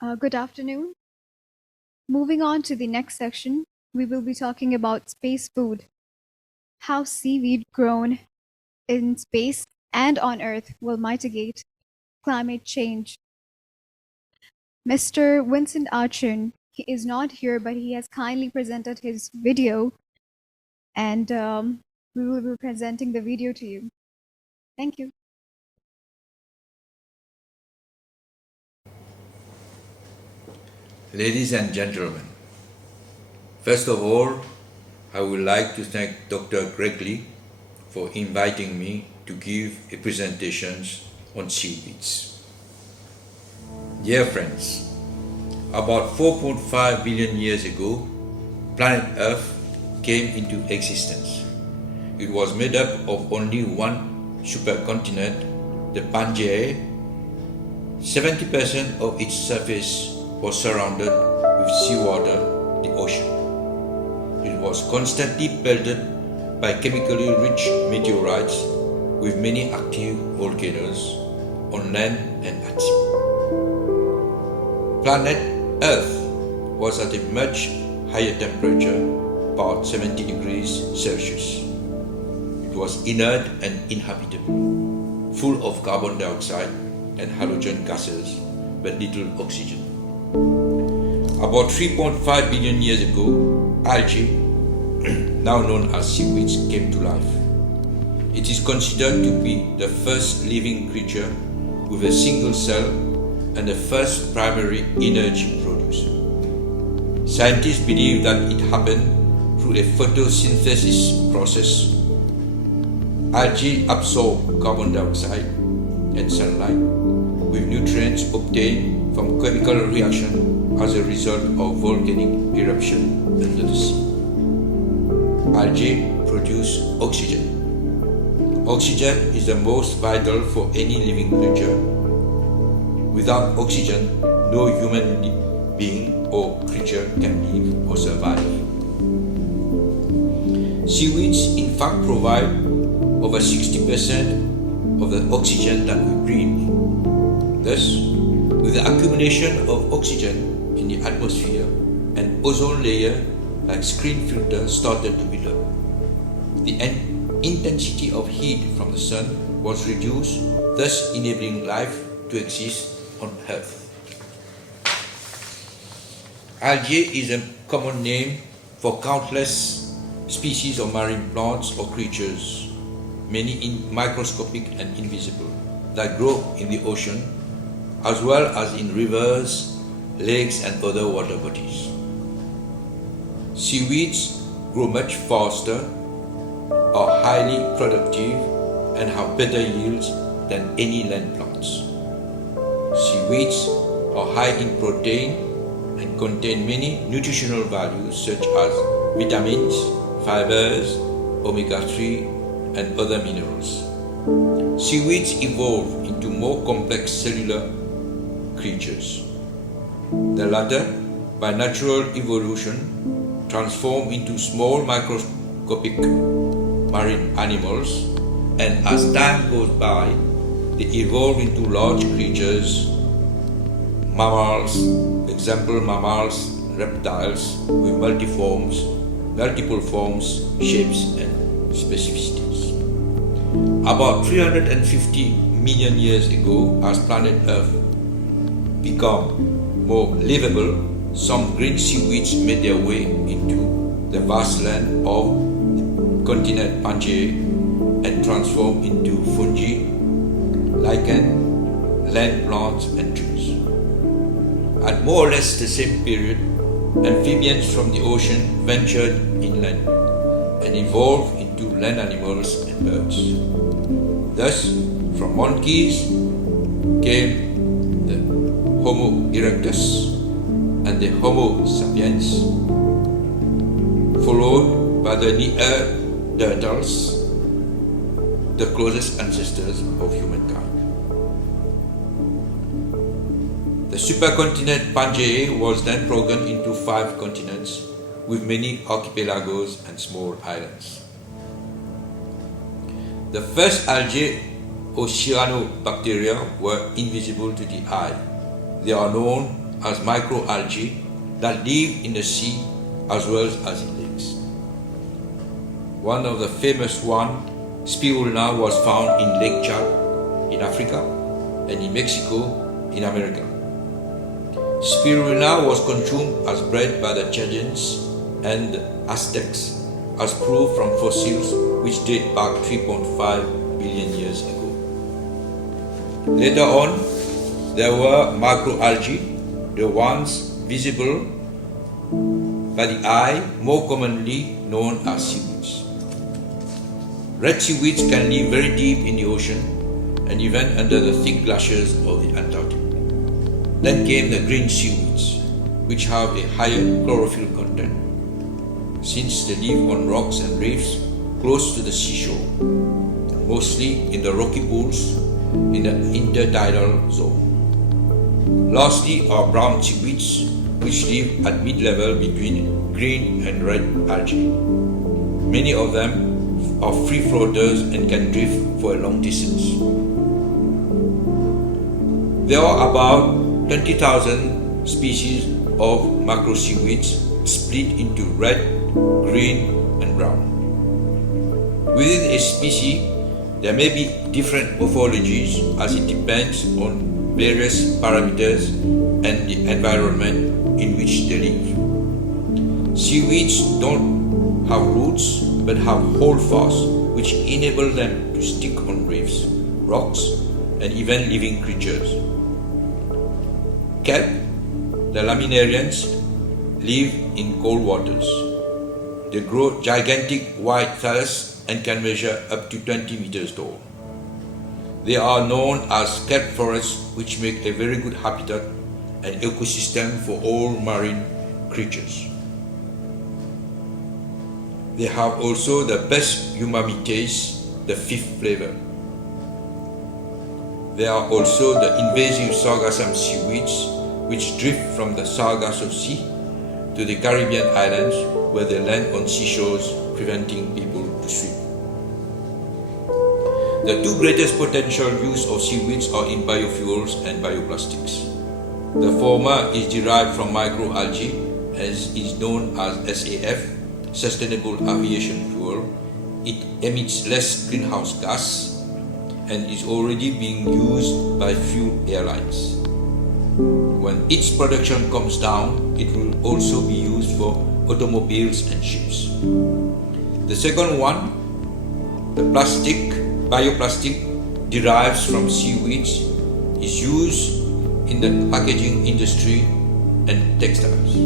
Good afternoon. Moving on to the next section, we will be talking about space food, how seaweed grown in space and on Earth will mitigate climate change. Mr. Vincent Ah-Cheun, he is not here, but he has kindly presented his video, and we will be presenting the video to you. Thank you. Ladies and gentlemen, first of all, I would like to thank Dr. 𝗧𝗍 for inviting me to give a presentation on seaweeds. Dear friends, about 4.5 billion years ago, planet Earth came into existence. It was made up of only one supercontinent, the Pangaea. 70% of its surface was surrounded with seawater, the ocean. It was constantly pelted by chemically rich meteorites with many active volcanoes on land and at sea. Planet Earth was at a much higher temperature, about 70 degrees Celsius. It was inert and inhabitable, full of carbon dioxide and halogen gases, but little oxygen. About 3.5 billion years ago, algae, now known as seaweeds, came to life. It is considered to be the first living creature with a single cell and the first primary energy producer. Scientists believe that it happened through a photosynthesis process. Algae absorb carbon dioxide and sunlight with nutrients obtained from chemical reaction as a result of volcanic eruption under the sea. Algae produce oxygen. Oxygen is the most vital for any living creature. Without oxygen, no human being or creature can live or survive. Seaweeds in fact provide over 60% of the oxygen that we breathe. Thus, with the accumulation of oxygen in the atmosphere, an ozone layer like screen filter started to build up. The intensity of heat from the sun was reduced, thus enabling life to exist on Earth. Algae is a common name for countless species of marine plants or creatures, many microscopic and invisible, that grow in the ocean, as well as in rivers, lakes, and other water bodies. Seaweeds grow much faster, are highly productive, and have better yields than any land plants. Seaweeds are high in protein and contain many nutritional values such as vitamins, fibers, omega-3, and other minerals. Seaweeds evolve into more complex cellular creatures. The latter, by natural evolution, transform into small microscopic marine animals, and as time goes by, they evolve into large creatures, mammals, example mammals, reptiles with multiple forms, shapes, and specificities. About 350 million years ago, as planet Earth became more livable, some green seaweeds made their way into the vast land of the continent Pangaea and transformed into fungi, lichen, land plants, and trees. At more or less the same period, amphibians from the ocean ventured inland and evolved into land animals and birds. Thus, from monkeys came the Homo erectus and the Homo sapiens, followed by the Neanderthals, the closest ancestors of humankind. The supercontinent Pangaea was then broken into 5 continents with many archipelagos and small islands. The first algae or cyanobacteria were invisible to the eye. They are known as microalgae that live in the sea as well as in lakes. One of the famous ones, spirulina, was found in Lake Chad in Africa and in Mexico in America. Spirulina was consumed as bread by the Chaldeans and the Aztecs, as proved from fossils which date back 3.5 billion years ago. Later on, there were macroalgae, the ones visible by the eye, more commonly known as seaweeds. Red seaweeds can live very deep in the ocean and even under the thick glaciers of the Antarctic. Then came the green seaweeds, which have a higher chlorophyll content, since they live on rocks and reefs close to the seashore, mostly in the rocky pools in the intertidal zone. Lastly are brown seaweeds, which live at mid-level between green and red algae. Many of them are free floaters and can drift for a long distance. There are about 20,000 species of macro seaweeds split into red, green, and brown. Within a species, there may be different morphologies as it depends on various parameters and the environment in which they live. Seaweeds don't have roots but have holdfasts which enable them to stick on reefs, rocks, and even living creatures. Kelp, the laminarians, live in cold waters. They grow gigantic white thallus and can measure up to 20 meters tall. They are known as kelp forests, which make a very good habitat and ecosystem for all marine creatures. They have also the best umami taste, the fifth flavor. There are also the invasive sargassum seaweeds, which drift from the Sargasso Sea to the Caribbean islands, where they land on seashores, preventing people to swim. The two greatest potential use of seaweeds are in biofuels and bioplastics. The former is derived from microalgae, as is known as SAF, Sustainable Aviation Fuel. It emits less greenhouse gas and is already being used by few airlines. When its production comes down, it will also be used for automobiles and ships. The second one, the bioplastic derives from seaweeds, is used in the packaging industry and textiles.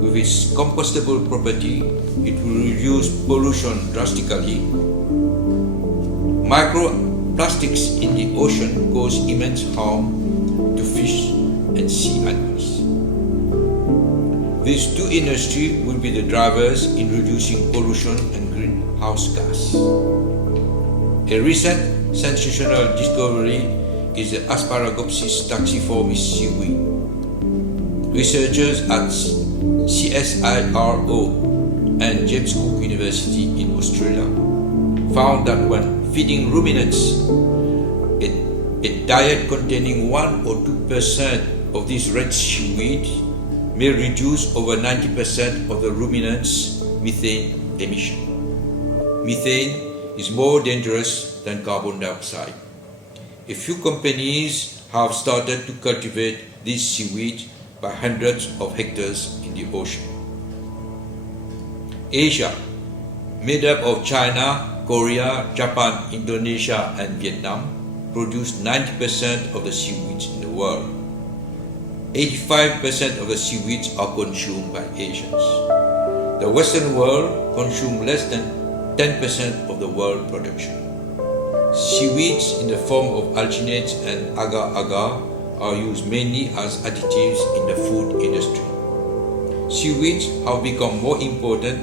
With its compostable property, it will reduce pollution drastically. Microplastics in the ocean cause immense harm to fish and sea animals. These two industries will be the drivers in reducing pollution and greenhouse gas. A recent sensational discovery is the Asparagopsis taxiformis seaweed. Researchers at CSIRO and James Cook University in Australia found that when feeding ruminants a diet containing 1 or 2% of this red seaweed may reduce over 90% of the ruminants' methane emission. Methane is more dangerous than carbon dioxide. A few companies have started to cultivate this seaweed by hundreds of hectares in the ocean. Asia, made up of China, Korea, Japan, Indonesia, and Vietnam, produce 90% of the seaweeds in the world. 85% of the seaweeds are consumed by Asians. The Western world consumes less than 10% of the world production. Seaweeds in the form of alginates and agar-agar are used mainly as additives in the food industry. Seaweeds have become more important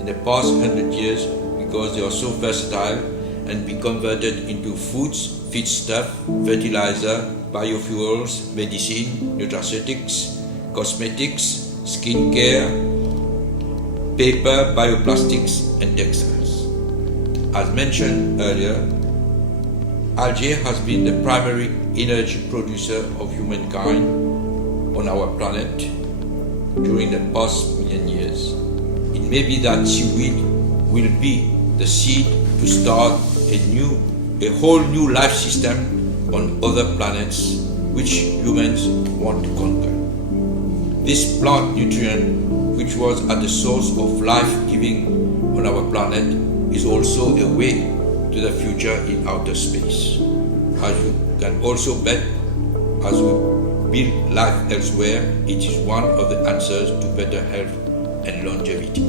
in the past 100 years because they are so versatile and be converted into foods, feedstuff, fertilizer, biofuels, medicine, nutraceutics, cosmetics, skincare, paper, bioplastics, and textiles. As mentioned earlier, algae has been the primary energy producer of humankind on our planet during the past million years. It may be that seaweed will be the seed to start a whole new life system on other planets which humans want to conquer. This plant nutrient, which was at the source of life-giving on our planet, is also a way to the future in outer space. As you can also bet, as we build life elsewhere, it is one of the answers to better health and longevity.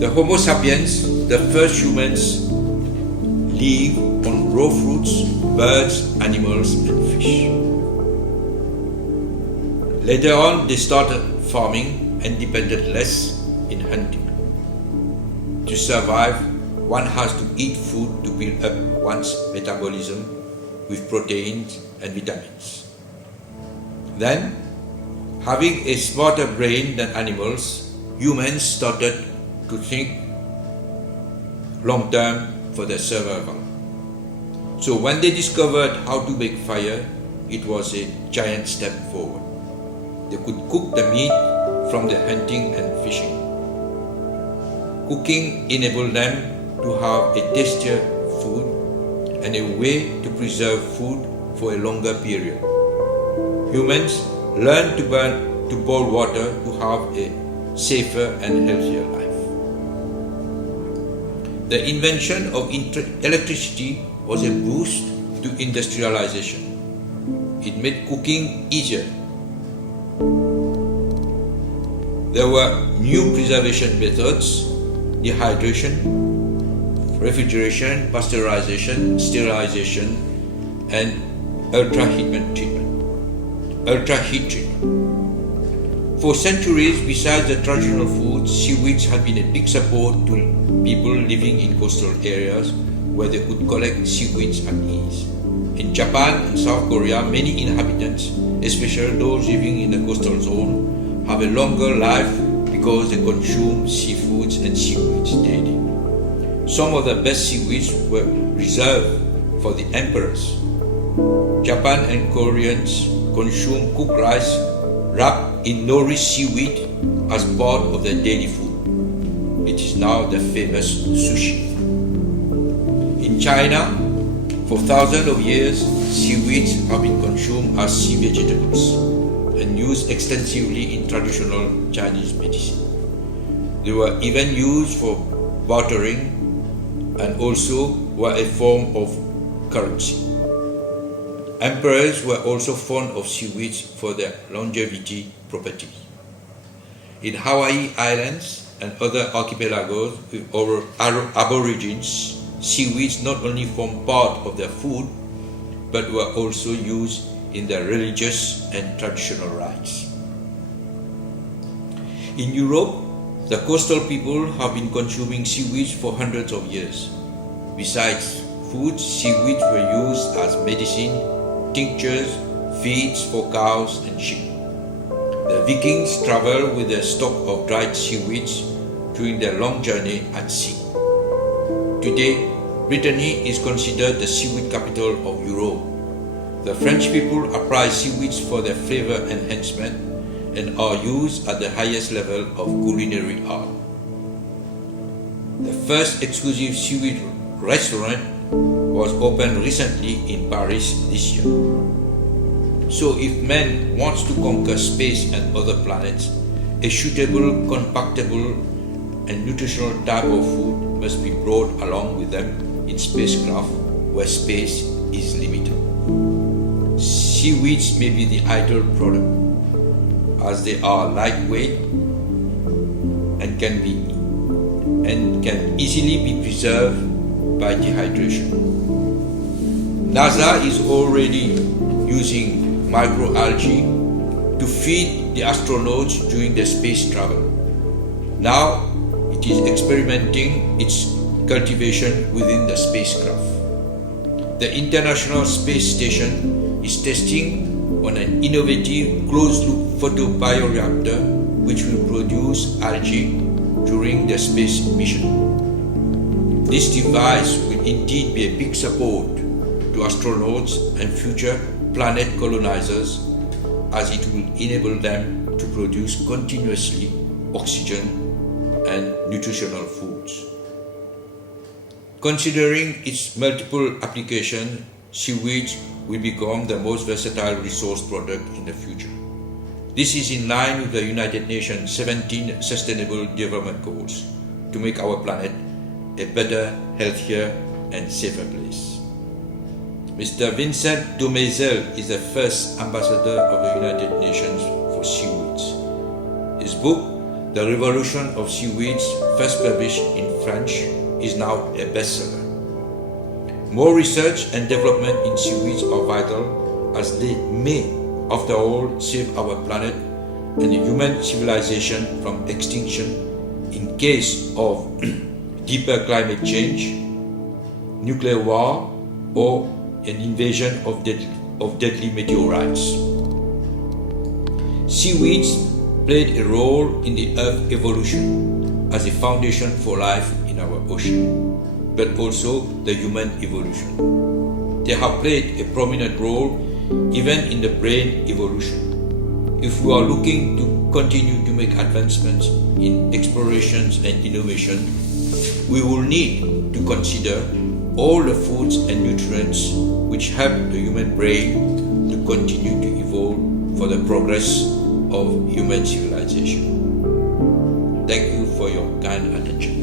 The Homo sapiens, the first humans, live on raw fruits, birds, animals, and fish. Later on, they started farming and depended less in hunting. To survive, one has to eat food to build up one's metabolism with proteins and vitamins. Then, having a smarter brain than animals, humans started to think long-term for their survival. So when they discovered how to make fire, it was a giant step forward. They could cook the meat from the hunting and fishing. Cooking enabled them to have a tastier food and a way to preserve food for a longer period. Humans learned to boil water to have a safer and healthier life. The invention of electricity was a boost to industrialization. It made cooking easier. There were new preservation methods: dehydration, refrigeration, pasteurization, sterilization, and ultra-heat treatment. For centuries, besides the traditional foods, seaweeds have been a big support to people living in coastal areas where they could collect seaweeds at ease. In Japan and South Korea, many inhabitants, especially those living in the coastal zone, have a longer life because they consume seafoods and seaweeds daily. Some of the best seaweeds were reserved for the emperors. Japan and Koreans consume cooked rice wrapped in nori seaweed as part of their daily food. It is now the famous sushi. In China, for thousands of years, seaweeds have been consumed as sea vegetables and used extensively in traditional Chinese medicine. They were even used for bartering and also were a form of currency. Emperors were also fond of seaweeds for their longevity properties. In Hawaii Islands and other archipelagos with aborigines, seaweeds not only formed part of their food, but were also used in their religious and traditional rites. In Europe, the coastal people have been consuming seaweeds for hundreds of years. Besides food, seaweeds were used as medicine, tinctures, feeds for cows and sheep. The Vikings traveled with a stock of dried seaweeds during their long journey at sea. Today, Brittany is considered the seaweed capital of Europe. The French people apply seaweeds for their flavor enhancement and are used at the highest level of culinary art. The first exclusive seaweed restaurant was opened recently in Paris this year. So if man wants to conquer space and other planets, a suitable, compactable, and nutritional type of food must be brought along with them in spacecraft where space is limited. Seaweeds may be the ideal product, as they are lightweight and can easily be preserved by dehydration. NASA is already using microalgae to feed the astronauts during their space travel. Now it is experimenting its cultivation within the spacecraft. The International Space Station is testing on an innovative closed-loop photobioreactor which will produce algae during the space mission. This device will indeed be a big support to to astronauts and future planet colonizers, as it will enable them to produce continuously oxygen and nutritional foods. Considering its multiple applications, seaweeds will become the most versatile resource product in the future. This is in line with the United Nations 17 Sustainable Development Goals to make our planet a better, healthier, and safer place. Mr. Vincent Ah-Cheun is the first ambassador of the United Nations for seaweeds. His book, The Revolution of Seaweeds, first published in French, is now a bestseller. More research and development in seaweeds are vital, as they may, after all, save our planet and human civilization from extinction in case of deeper climate change, nuclear war, or an invasion of deadly meteorites. Seaweeds played a role in the Earth's evolution as a foundation for life in our ocean, but also the human evolution. They have played a prominent role even in the brain evolution. If we are looking to continue to make advancements in explorations and innovation, we will need to consider all the foods and nutrients which help the human brain to continue to evolve for the progress of human civilization. Thank you for your kind attention.